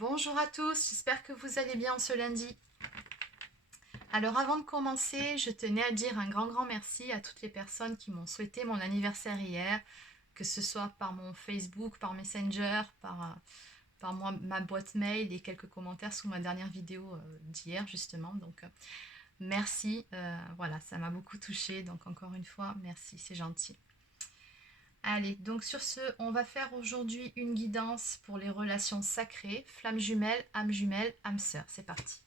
Bonjour à tous, j'espère que vous allez bien ce lundi. Alors avant de commencer, je tenais à dire un grand merci à toutes les personnes qui m'ont souhaité mon anniversaire hier, que ce soit par mon Facebook, par Messenger, par ma boîte mail et quelques commentaires sous ma dernière vidéo d'hier justement. Donc merci, voilà, ça m'a beaucoup touchée, donc encore une fois, merci, c'est gentil. Allez, donc sur ce, on va faire aujourd'hui une guidance pour les relations sacrées, flamme jumelle, âme sœur. C'est parti.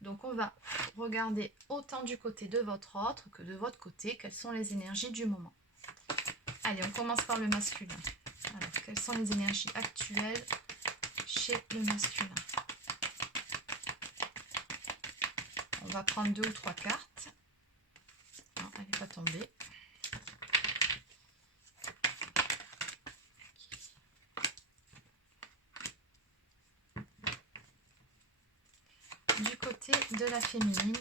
Donc on va regarder autant du côté de votre autre que de votre côté, quelles sont les énergies du moment. Allez, on commence par le masculin. Alors, quelles sont les énergies actuelles chez le masculin? On va prendre 2 ou 3 cartes. Non, elle n'est pas tombée. Du côté de la féminine,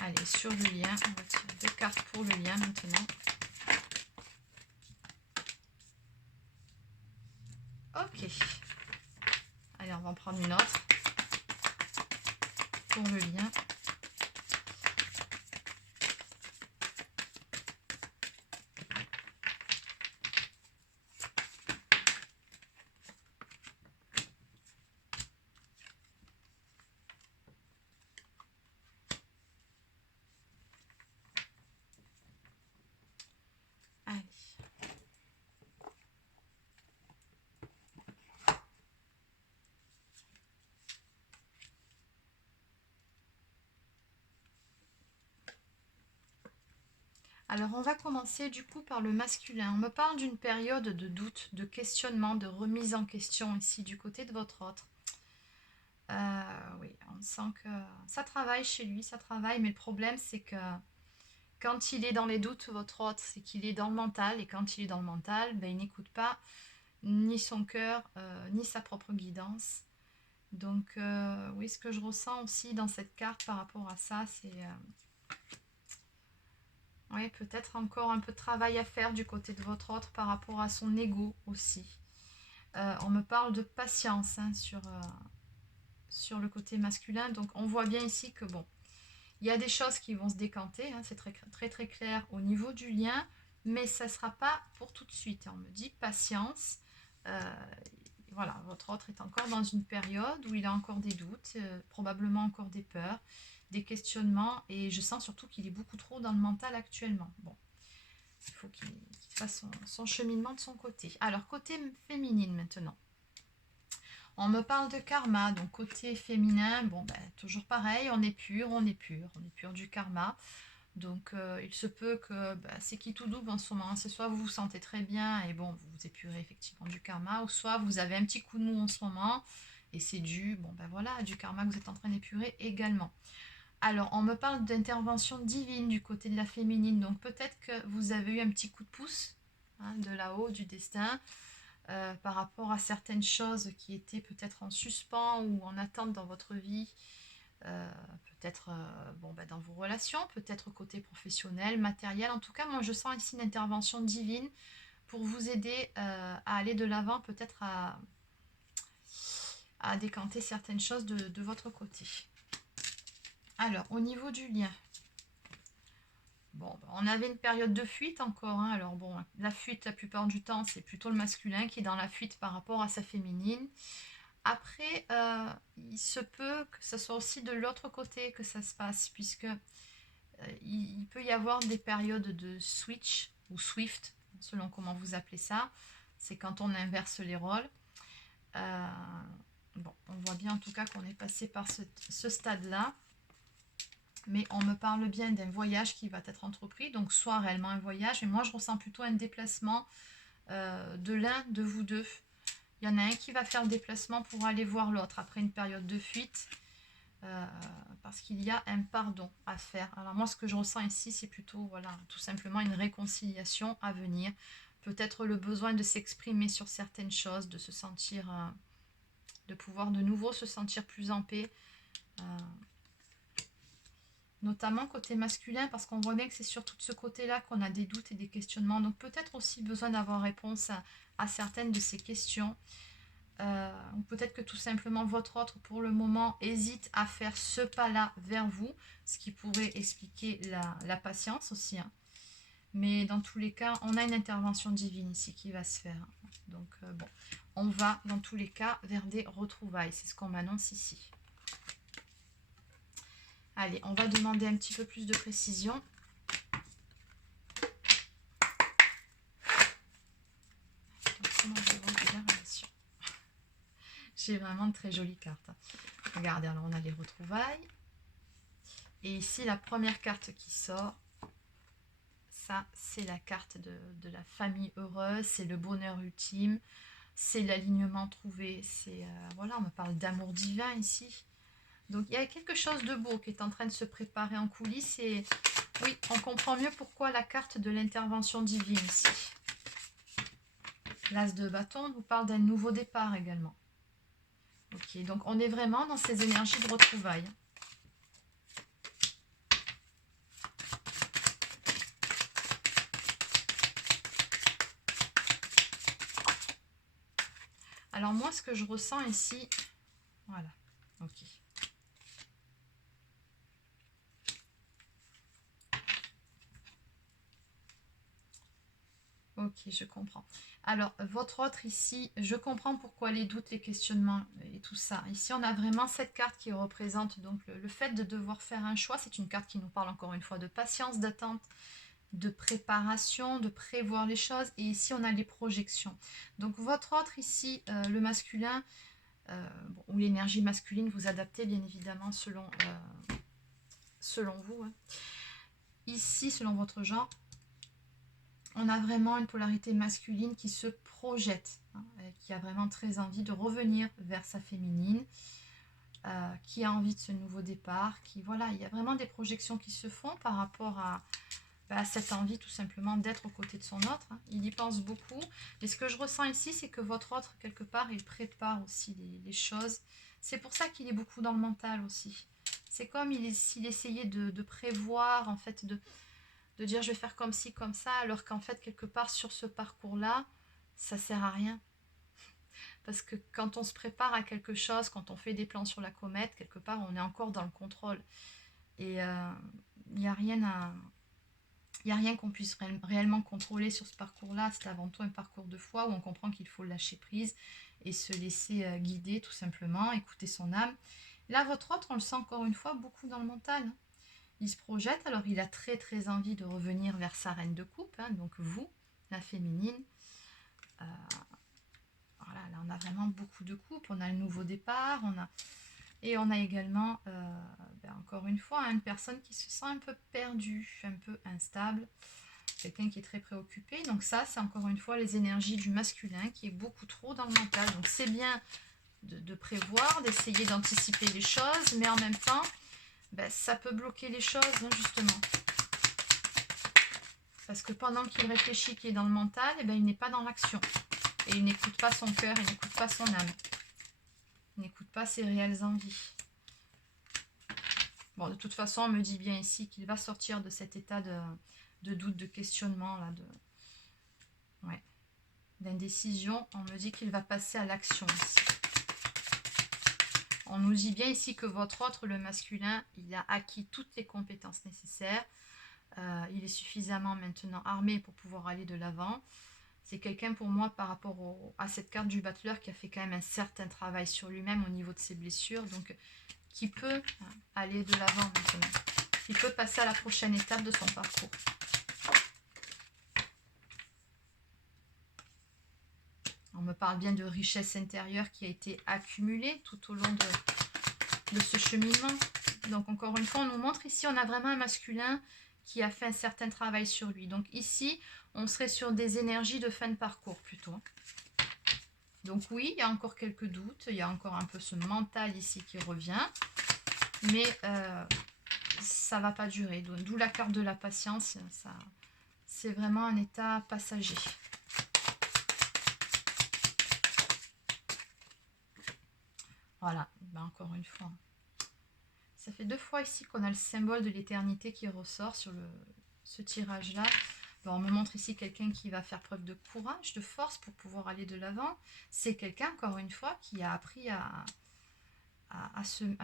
allez, sur le lien, on va tirer 2 cartes pour le lien maintenant. Ok. Allez, on va en prendre une autre pour le lien. Allez. Alors on va commencer du coup par le masculin. On me parle d'une période de doute, de questionnement, de remise en question ici du côté de votre autre. Oui, on sent que ça travaille chez lui, ça travaille, mais le problème c'est que quand il est dans les doutes, votre autre, c'est qu'il est dans le mental, et quand il est dans le mental, ben, il n'écoute pas ni son cœur, ni sa propre guidance. Donc oui, ce que je ressens aussi dans cette carte par rapport à ça, c'est oui, peut-être encore un peu de travail à faire du côté de votre autre par rapport à son ego aussi. On me parle de patience hein, sur le côté masculin. Donc on voit bien ici que bon, il y a des choses qui vont se décanter, hein, c'est très clair au niveau du lien, mais ça ne sera pas pour tout de suite. On me dit patience. Voilà, votre autre est encore dans une période où il a encore des doutes, probablement encore des peurs, des questionnements, et je sens surtout qu'il est beaucoup trop dans le mental actuellement. Bon, il faut qu'il fasse son cheminement de son côté. Alors, côté féminine maintenant. On me parle de karma, donc côté féminin, bon, ben, toujours pareil, on est pur du karma. Donc, il se peut que c'est qui tout double en ce moment. C'est soit vous vous sentez très bien et bon, vous épurez effectivement du karma, ou soit vous avez un petit coup de mou en ce moment et c'est dû, bon ben voilà, du karma que vous êtes en train d'épurer également. Alors, on me parle d'intervention divine du côté de la féminine. Donc, peut-être que vous avez eu un petit coup de pouce hein, de là-haut, du destin, par rapport à certaines choses qui étaient peut-être en suspens ou en attente dans votre vie. Peut-être bon, dans vos relations, peut-être côté professionnel, matériel. En tout cas, moi, je sens ici une intervention divine pour vous aider à aller de l'avant, peut-être à décanter certaines choses de votre côté. Alors, au niveau du lien, bon, on avait une période de fuite encore. Hein. Alors bon, la fuite, la plupart du temps, c'est plutôt le masculin qui est dans la fuite par rapport à sa féminine. Après, il se peut que ce soit aussi de l'autre côté que ça se passe, puisque il peut y avoir des périodes de switch ou swift, selon comment vous appelez ça. C'est quand on inverse les rôles. Bon, on voit bien en tout cas qu'on est passé par ce stade-là. Mais on me parle bien d'un voyage qui va être entrepris, donc soit réellement un voyage, mais moi je ressens plutôt un déplacement de l'un de vous deux. Il y en a un qui va faire le déplacement pour aller voir l'autre après une période de fuite, parce qu'il y a un pardon à faire. Alors moi ce que je ressens ici, c'est plutôt voilà, tout simplement une réconciliation à venir. Peut-être le besoin de s'exprimer sur certaines choses, de se sentir, de pouvoir de nouveau se sentir plus en paix. Notamment côté masculin, parce qu'on voit bien que c'est sur tout ce côté-là qu'on a des doutes et des questionnements. Donc peut-être aussi besoin d'avoir réponse à certaines de ces questions. Ou peut-être que tout simplement votre autre, pour le moment, hésite à faire ce pas-là vers vous, ce qui pourrait expliquer la patience aussi. Hein. Mais dans tous les cas, on a une intervention divine ici qui va se faire. Donc bon, on va dans tous les cas vers des retrouvailles. C'est ce qu'on m'annonce ici. Allez, on va demander un petit peu plus de précision. Donc, comment je vois la relation? J'ai vraiment de très jolies cartes. Regardez, alors on a les retrouvailles. Et ici, la première carte qui sort, ça, c'est la carte de la famille heureuse, c'est le bonheur ultime, c'est l'alignement trouvé, c'est, voilà, on me parle d'amour divin ici. Donc il y a quelque chose de beau qui est en train de se préparer en coulisses et oui, on comprend mieux pourquoi la carte de l'intervention divine ici. L'As de bâton nous parle d'un nouveau départ également. Ok, donc on est vraiment dans ces énergies de retrouvailles. Alors moi, ce que je ressens ici, voilà, ok. Ok, je comprends. Alors, votre autre ici, je comprends pourquoi les doutes, les questionnements et tout ça. Ici, on a vraiment cette carte qui représente donc le fait de devoir faire un choix. C'est une carte qui nous parle encore une fois de patience, d'attente, de préparation, de prévoir les choses. Et ici, on a les projections. Donc, votre autre ici, le masculin, bon, ou l'énergie masculine, vous adaptez bien évidemment selon vous. Hein. Ici, selon votre genre, on a vraiment une polarité masculine qui se projette, hein, qui a vraiment très envie de revenir vers sa féminine, qui a envie de ce nouveau départ, qui voilà, il y a vraiment des projections qui se font par rapport à cette envie tout simplement d'être aux côtés de son autre. Hein. Il y pense beaucoup. Et ce que je ressens ici, c'est que votre autre, quelque part, il prépare aussi les choses. C'est pour ça qu'il est beaucoup dans le mental aussi. C'est comme s'il essayait de prévoir, en fait, de dire je vais faire comme ci, comme ça, alors qu'en fait, quelque part sur ce parcours-là, ça sert à rien. Parce que quand on se prépare à quelque chose, quand on fait des plans sur la comète, quelque part, on est encore dans le contrôle. Et il n'y a rien à... Il n'y a rien qu'on puisse réellement contrôler sur ce parcours-là. C'est avant tout un parcours de foi où on comprend qu'il faut lâcher prise et se laisser guider tout simplement, écouter son âme. Là, votre autre, on le sent encore une fois beaucoup dans le mental. Hein. Il se projette, alors il a très très envie de revenir vers sa reine de coupe, hein, donc vous, la féminine. Voilà, là on a vraiment beaucoup de coupes, on a le nouveau départ, et on a également, encore une fois, une personne qui se sent un peu perdue, un peu instable, quelqu'un qui est très préoccupé. Donc ça, c'est encore une fois les énergies du masculin qui est beaucoup trop dans le mental. Donc c'est bien de prévoir, d'essayer d'anticiper les choses, mais en même temps, ça peut bloquer les choses, hein, justement. Parce que pendant qu'il réfléchit, qu'il est dans le mental, il n'est pas dans l'action. Et il n'écoute pas son cœur, il n'écoute pas son âme. Il n'écoute pas ses réelles envies. Bon, de toute façon, on me dit bien ici qu'il va sortir de cet état de doute, de questionnement, là, d'indécision. On me dit qu'il va passer à l'action ici. On nous dit bien ici que votre autre, le masculin, il a acquis toutes les compétences nécessaires. Il est suffisamment maintenant armé pour pouvoir aller de l'avant. C'est quelqu'un pour moi par rapport à cette carte du battleur qui a fait quand même un certain travail sur lui-même au niveau de ses blessures. Donc qui peut aller de l'avant maintenant. Qui peut passer à la prochaine étape de son parcours. On me parle bien de richesse intérieure qui a été accumulée tout au long de ce cheminement. Donc encore une fois, on nous montre ici, on a vraiment un masculin qui a fait un certain travail sur lui. Donc ici, on serait sur des énergies de fin de parcours plutôt. Donc oui, il y a encore quelques doutes, il y a encore un peu ce mental ici qui revient, mais ça ne va pas durer. D'où la carte de la patience, c'est vraiment un état passager. Voilà, ben encore une fois. Ça fait 2 fois ici qu'on a le symbole de l'éternité qui ressort sur ce tirage-là. Ben, on me montre ici quelqu'un qui va faire preuve de courage, de force pour pouvoir aller de l'avant. C'est quelqu'un, encore une fois, qui a appris à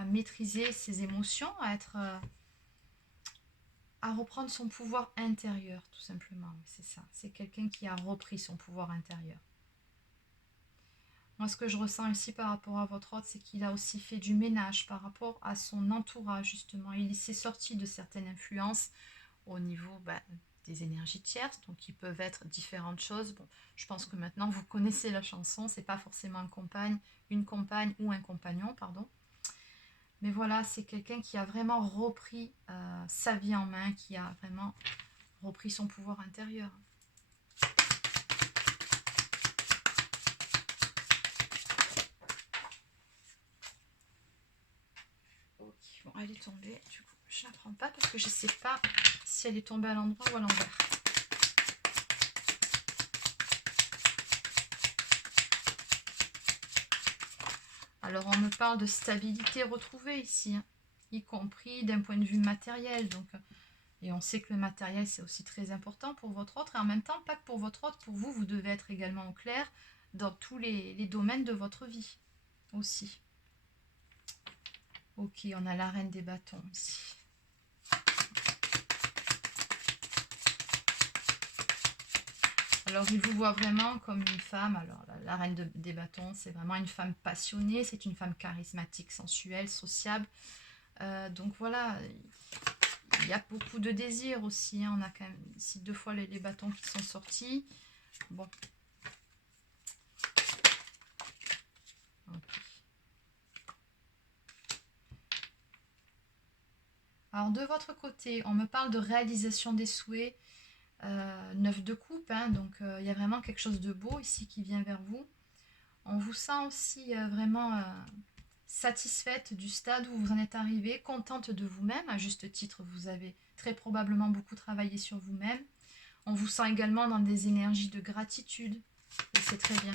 maîtriser ses émotions, à reprendre son pouvoir intérieur, tout simplement. C'est ça, c'est quelqu'un qui a repris son pouvoir intérieur. Moi, ce que je ressens ici par rapport à votre hôte, c'est qu'il a aussi fait du ménage par rapport à son entourage, justement. Il s'est sorti de certaines influences au niveau des énergies tierces, donc qui peuvent être différentes choses. Bon, je pense que maintenant, vous connaissez la chanson. C'est pas forcément une compagne ou un compagnon, pardon. Mais voilà, c'est quelqu'un qui a vraiment repris sa vie en main, qui a vraiment repris son pouvoir intérieur. Bon, elle est tombée, du coup, je ne la prends pas parce que je ne sais pas si elle est tombée à l'endroit ou à l'envers. Alors, on me parle de stabilité retrouvée ici, hein, y compris d'un point de vue matériel. Donc, et on sait que le matériel, c'est aussi très important pour votre autre. Et en même temps, pas que pour votre autre, pour vous, vous devez être également au clair dans tous les domaines de votre vie aussi. Ok, on a la reine des bâtons ici. Alors, il vous voit vraiment comme une femme. Alors, la reine des bâtons, c'est vraiment une femme passionnée. C'est une femme charismatique, sensuelle, sociable. Donc, voilà, il y a beaucoup de désirs aussi. Hein. On a quand même ici 2 fois les bâtons qui sont sortis. Bon. Okay. Alors, de votre côté, on me parle de réalisation des souhaits. 9 de coupe, hein, donc il y a vraiment quelque chose de beau ici qui vient vers vous. On vous sent aussi vraiment satisfaite du stade où vous en êtes arrivé, contente de vous-même. À juste titre, vous avez très probablement beaucoup travaillé sur vous-même. On vous sent également dans des énergies de gratitude, et c'est très bien.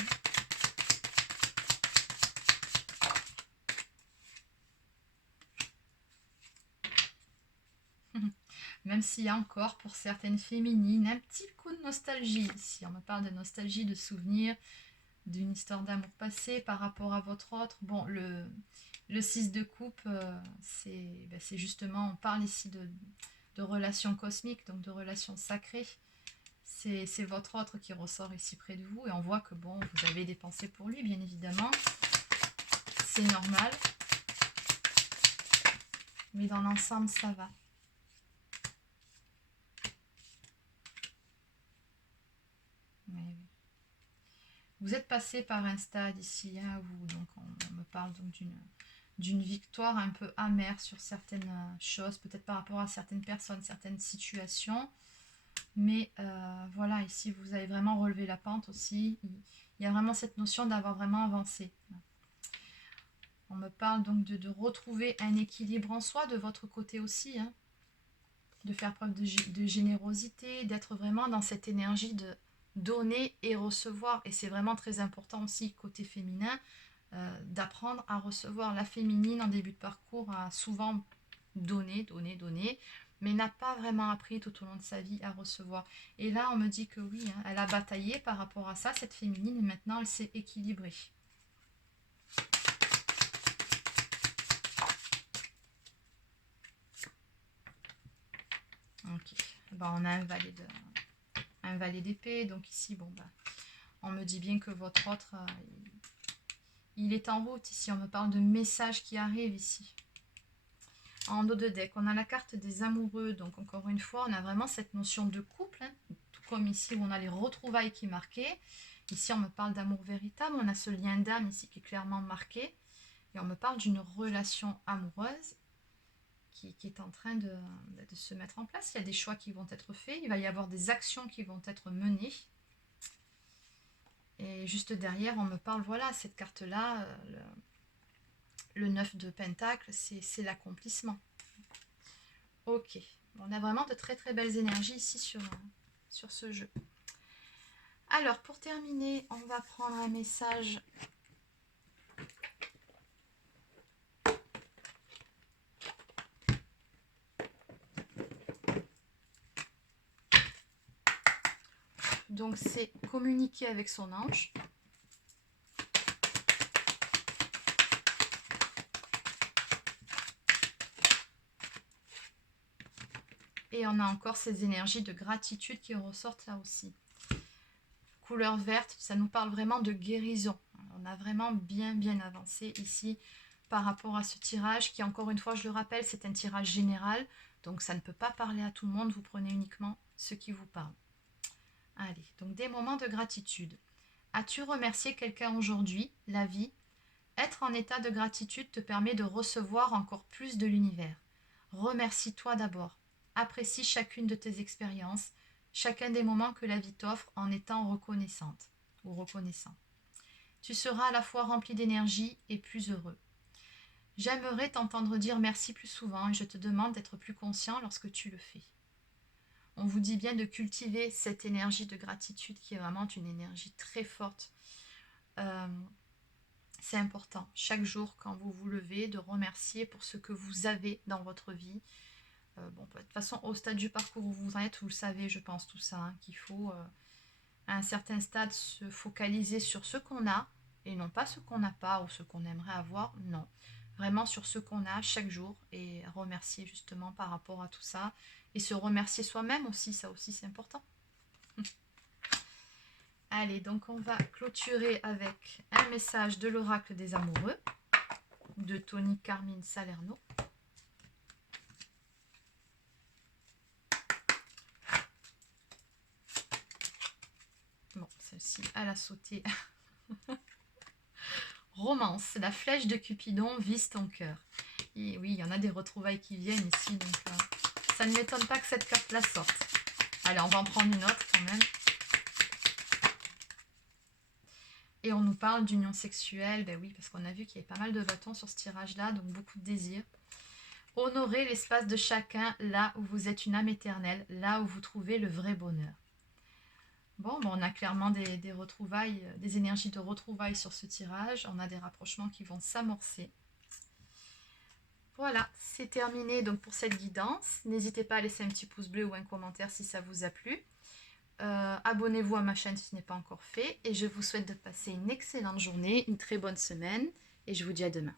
Même s'il y a encore, pour certaines féminines, un petit coup de nostalgie ici. On me parle de nostalgie, de souvenirs, d'une histoire d'amour passé par rapport à votre autre. Bon, le 6 de coupe, c'est justement, on parle ici de relations cosmiques, donc de relations sacrées. C'est votre autre qui ressort ici près de vous et on voit que bon, vous avez des pensées pour lui, bien évidemment. C'est normal. Mais dans l'ensemble, ça va. Vous êtes passé par un stade ici, hein, où donc on me parle donc d'une victoire un peu amère sur certaines choses, peut-être par rapport à certaines personnes, certaines situations. Mais voilà, ici vous avez vraiment relevé la pente aussi. Il y a vraiment cette notion d'avoir vraiment avancé. On me parle donc de retrouver un équilibre en soi de votre côté aussi, hein, de faire preuve de générosité, d'être vraiment dans cette énergie de donner et recevoir. Et c'est vraiment très important aussi côté féminin, d'apprendre à recevoir. La féminine en début de parcours a souvent donné, mais n'a pas vraiment appris tout au long de sa vie à recevoir. Et là, on me dit que oui, hein, elle a bataillé par rapport à ça, cette féminine, et maintenant elle s'est équilibrée. Ok, bon, on a un valet d'épée, donc ici, bon, on me dit bien que votre autre, il est en route ici. On me parle de messages qui arrivent ici. En dos de deck, on a la carte des amoureux. Donc encore une fois, on a vraiment cette notion de couple. Hein, tout comme ici où on a les retrouvailles qui est marqué. Ici, on me parle d'amour véritable. On a ce lien d'âme ici qui est clairement marqué. Et on me parle d'une relation amoureuse. qui est en train de se mettre en place. Il y a des choix qui vont être faits. Il va y avoir des actions qui vont être menées. Et juste derrière, on me parle, voilà, cette carte-là, le 9 de Pentacle, c'est l'accomplissement. Ok. On a vraiment de très très belles énergies ici sur ce jeu. Alors, pour terminer, on va prendre un message. Donc, c'est communiquer avec son ange. Et on a encore ces énergies de gratitude qui ressortent là aussi. Couleur verte, ça nous parle vraiment de guérison. On a vraiment bien avancé ici par rapport à ce tirage qui, encore une fois, je le rappelle, c'est un tirage général. Donc ça ne peut pas parler à tout le monde, vous prenez uniquement ce qui vous parle. Allez, donc des moments de gratitude. As-tu remercié quelqu'un aujourd'hui, la vie? Être en état de gratitude te permet de recevoir encore plus de l'univers. Remercie-toi d'abord. Apprécie chacune de tes expériences, chacun des moments que la vie t'offre en étant reconnaissante ou reconnaissant. Tu seras à la fois rempli d'énergie et plus heureux. J'aimerais t'entendre dire merci plus souvent et je te demande d'être plus conscient lorsque tu le fais. On vous dit bien de cultiver cette énergie de gratitude qui est vraiment une énergie très forte. C'est important, chaque jour quand vous vous levez, de remercier pour ce que vous avez dans votre vie. Bon, de toute façon, au stade du parcours où vous en êtes, vous le savez, je pense, tout ça, hein, qu'il faut, à un certain stade, se focaliser sur ce qu'on a, et non pas ce qu'on n'a pas ou ce qu'on aimerait avoir, non. Vraiment sur ce qu'on a chaque jour, et remercier justement par rapport à tout ça, et se remercier soi-même aussi, ça aussi c'est important. Allez, donc on va clôturer avec un message de l'oracle des amoureux, de Tony Carmine Salerno. Bon, celle-ci, elle a sauté. Romance, la flèche de Cupidon vise ton cœur. Et oui, il y en a des retrouvailles qui viennent ici, donc ça ne m'étonne pas que cette carte-là sorte. Allez, on va en prendre une autre quand même. Et on nous parle d'union sexuelle, ben oui, parce qu'on a vu qu'il y avait pas mal de bâtons sur ce tirage-là, donc beaucoup de désirs. Honorez l'espace de chacun là où vous êtes une âme éternelle, là où vous trouvez le vrai bonheur. Bon, on a clairement des retrouvailles, des énergies de retrouvailles sur ce tirage. On a des rapprochements qui vont s'amorcer. Voilà, c'est terminé donc pour cette guidance. N'hésitez pas à laisser un petit pouce bleu ou un commentaire si ça vous a plu. Abonnez-vous à ma chaîne si ce n'est pas encore fait. Et je vous souhaite de passer une excellente journée, une très bonne semaine. Et je vous dis à demain.